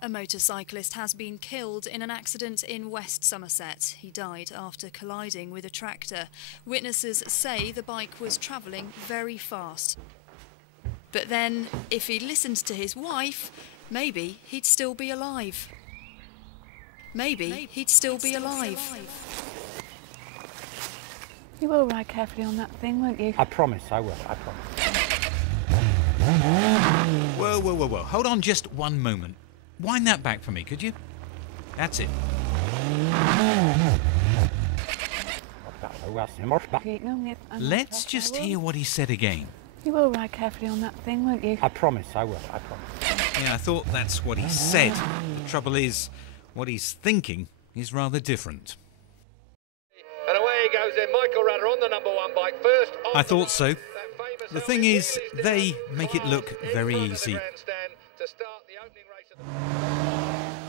A motorcyclist has been killed in an accident in West Somerset. He died after colliding with a tractor. Witnesses say the bike was travelling very fast. But then, if he'd listened to his wife, maybe he'd still be alive. Maybe he'd still be alive. You will ride carefully on that thing, won't you? I promise I will, I promise. Whoa, whoa, whoa, whoa. Hold on just one moment. Wind that back for me, could you? That's it. Let's just hear what he said again. You will ride carefully on that thing, won't you? I promise I will, I promise. Yeah, I thought that's what he said. The trouble is, what he's thinking is rather different. And away he goes then, Michael Rudder on the number one bike first. I thought so. The thing is, they make it look very easy.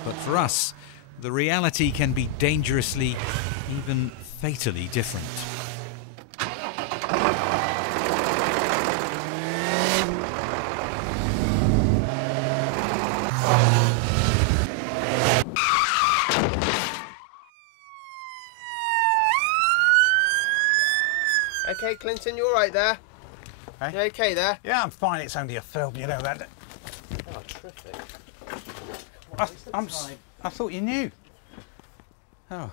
But for us, the reality can be dangerously, even fatally different. Okay, Clinton, you all right there? Hey? You okay there? Yeah, I'm fine. It's only a film, you know that. Oh, terrific. I thought you knew. Oh.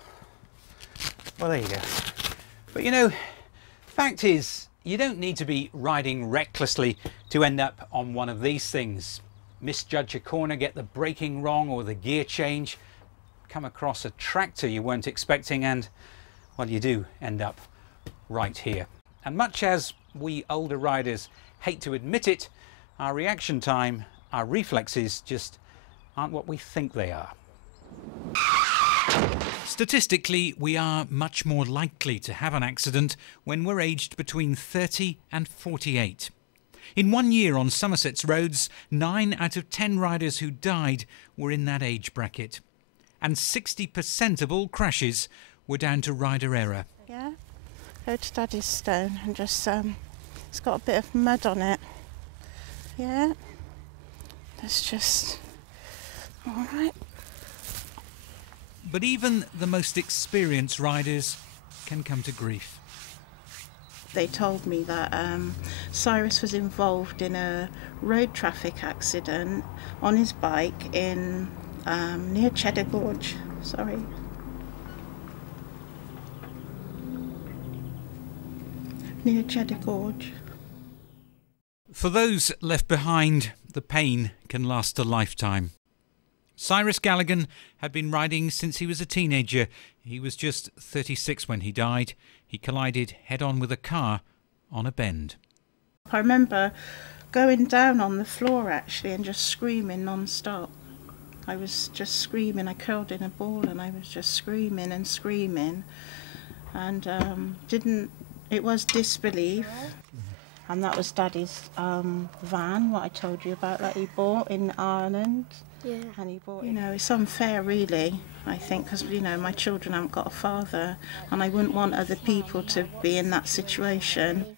Well, there you go. But you know, fact is, you don't need to be riding recklessly to end up on one of these things. Misjudge a corner, get the braking wrong or the gear change, come across a tractor you weren't expecting and, well, you do end up right here. And much as we older riders hate to admit it, our reaction time, our reflexes just aren't what we think they are. Statistically, we are much more likely to have an accident when we're aged between 30 and 48. In 1 year on Somerset's roads, 9 out of 10 riders who died were in that age bracket. And 60% of all crashes were down to rider error. Yeah, go to Daddy's stone and just, it's got a bit of mud on it. Yeah, that's just, all right. But even the most experienced riders can come to grief. They told me that Cyrus was involved in a road traffic accident on his bike in near Cheddar Gorge. Sorry. Near Cheddar Gorge. For those left behind, the pain can last a lifetime. Cyrus Galligan had been riding since he was a teenager. He was just 36 when he died. He collided head-on with a car on a bend. I remember going down on the floor actually and just screaming non-stop. I was just screaming. I curled in a ball and I was just screaming and screaming. And it was disbelief. And that was Daddy's van, what I told you about, that he bought in Ireland. Yeah. And he bought, you know, it's unfair really, I think, because, you know, my children haven't got a father and I wouldn't want other people to be in that situation.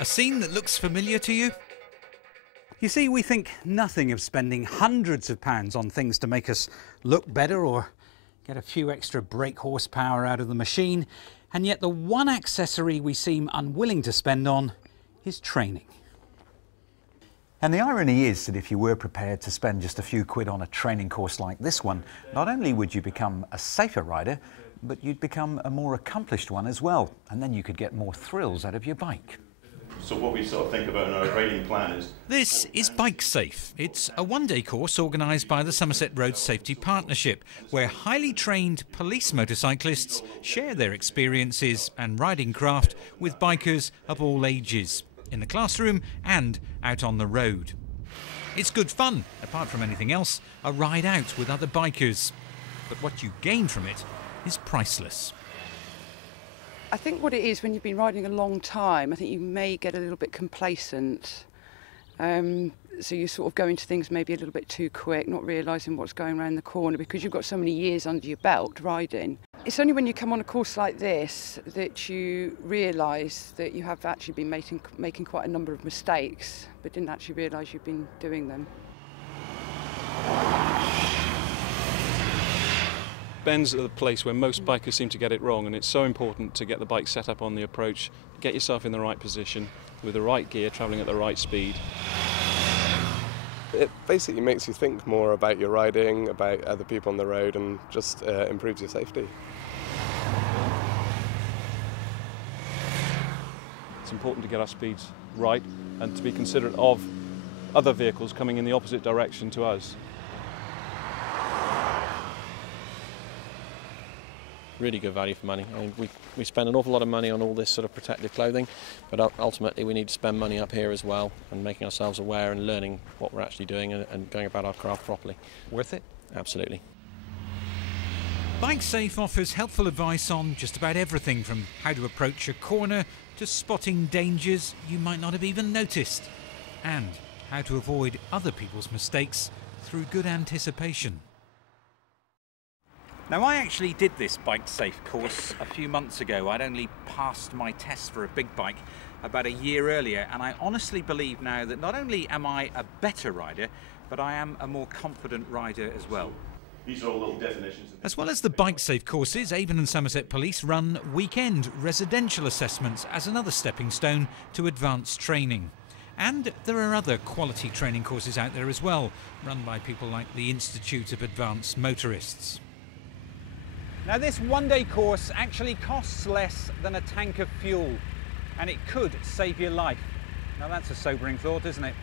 A scene that looks familiar to you? You see, we think nothing of spending hundreds of pounds on things to make us look better or get a few extra brake horsepower out of the machine, and yet the one accessory we seem unwilling to spend on is training. And the irony is that if you were prepared to spend just a few quid on a training course like this one, not only would you become a safer rider, but you'd become a more accomplished one as well, and then you could get more thrills out of your bike. So what we sort of think about in our training plan is... This is Bike Safe. It's a one-day course organised by the Somerset Road Safety Partnership, where highly trained police motorcyclists share their experiences and riding craft with bikers of all ages, in the classroom and out on the road. It's good fun, apart from anything else, a ride out with other bikers. But what you gain from it is priceless. I think what it is, when you've been riding a long time, I think you may get a little bit complacent. So you sort of go into things maybe a little bit too quick, not realising what's going around the corner because you've got so many years under your belt riding. It's only when you come on a course like this that you realise that you have actually been making quite a number of mistakes, but didn't actually realise you've been doing them. Bends are the place where most bikers seem to get it wrong, and it's so important to get the bike set up on the approach, get yourself in the right position, with the right gear, travelling at the right speed. It basically makes you think more about your riding, about other people on the road, and just improves your safety. It's important to get our speeds right and to be considerate of other vehicles coming in the opposite direction to us. Really good value for money. I mean, we spend an awful lot of money on all this sort of protective clothing, but ultimately we need to spend money up here as well, and making ourselves aware and learning what we're actually doing and going about our craft properly. Worth it? Absolutely. Bike Safe offers helpful advice on just about everything from how to approach a corner to spotting dangers you might not have even noticed, and how to avoid other people's mistakes through good anticipation. Now, I actually did this Bike Safe course a few months ago. I'd only passed my test for a big bike about a year earlier, and I honestly believe now that not only am I a better rider, but I am a more confident rider as well. These are all little definitions. As well as the Bike Safe courses, Avon and Somerset Police run weekend residential assessments as another stepping stone to advanced training. And there are other quality training courses out there as well, run by people like the Institute of Advanced Motorists. Now, this one-day course actually costs less than a tank of fuel, and it could save your life. Now, that's a sobering thought, isn't it?